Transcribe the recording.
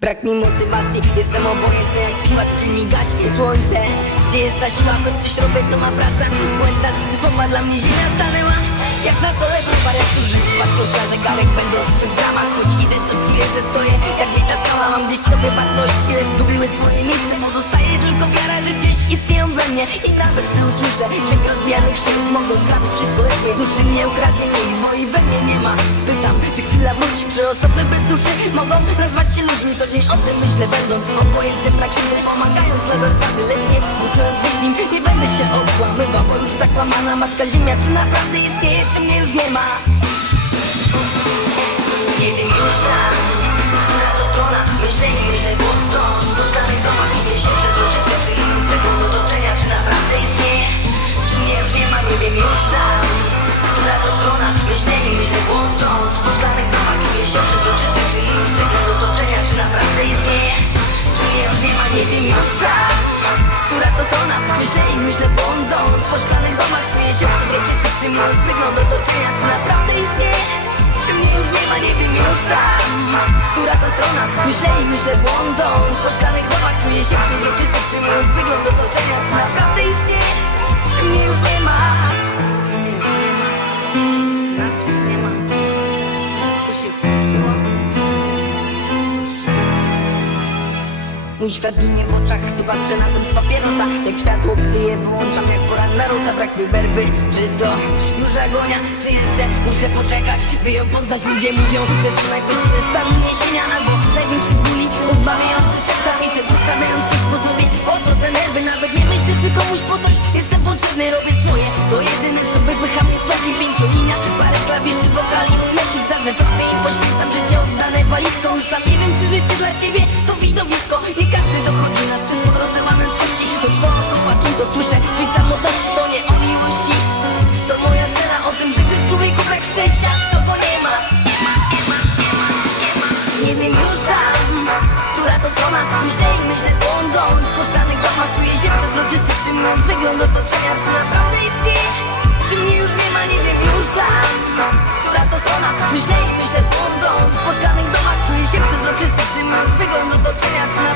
Brak mi motywacji, jestem obojętny jak klimat, dzień mi gaśnie słońce. Gdzie jest ta siła, choć coś robię, to ma praca Błęda syzyfowa, dla mnie ziemia stanęła. Jak na stole browar, jak tu żyć Patrząc na zegarek, będąc w tych dramach. Choć idę, to czuję, że stoję jak wielka skała. Mam gdzieś sobie wartości, lecz zgubiły swoje miejsce. Pozostaje tylko wiara, że gdzieś istnieją we mnie. I nawet gdy usłyszę dźwięk rozbijanych szyb Mogą sprawić wszystko lepiej Duszy nie ukradnie. Nikt, bo i we mnie nie ma. Pytam, czy chwila wróci, czy osoby bez duszy Mogą nazwać się ludźmi, to dzień o tym myślę Będąc obojętnym na krzywy Pomagając dla zasady, lecz nie współczując być nim Nie będę się okłamywał, bo już zakłamana matka ziemia Czy naprawdę istnieje, czy mnie już nie ma? Nie wiem już sam Która to strona, myślę i myślę myślę i myślę błądząc W puszczanych domach czuję się przezroczysty Przyjmując wygląd otoczenia, czy naprawdę istnieje Czy mnie już nie ma, nie wiem już sam Która to strona, myślę i myślę błądząc W puszczanych domach czuję się przezroczysty Przyjmując wygląd otoczenia, czy naprawdę istnieje czy mnie już nie ma, nie wiem już sam Która to strona, myślę i myślę błądząc W poszklanych domach Mój świat ginie w oczach, gdy patrzę na dym z papierosa. Jak światło, gdy je wyłączam, jak poranna rosa. Brak mi werwy, czy to już agonia. Czy jeszcze muszę poczekać, by ją poznać? Ludzie mówią, że to najwyższy stan uniesienia Albo największy z bóli, pozbawiający serca. Jeszcze zostawiający w sposobie, po co te nerwy? Nawet nie myślę, czy komuś po coś jestem potrzebny. Robię swoje, to jedyne co wypycha mnie z pewnej pięciolinia. Parę klawiszy, wokali, umetnik zarzewany. I poświęcam życie oddane walizką sam nie wiem, czy życie dla ciebie to słyszę, czyli samotność to nie o miłości. To moja cena o tym, że gdy w człowieku brak szczęścia To go nie ma. Nie wiem już sam, która to strona. Myślę i myślę błądząc. W puszczanych domach czuję się przezroczysty Trzymając wygląd otoczenia, czy naprawdę istnieje. Czy mnie już nie ma, nie wiem już sam Która to strona. Myślę i myślę błądząc. W puszczanych domach czuję się przezroczysty Trzymając wygląd otoczenia, czy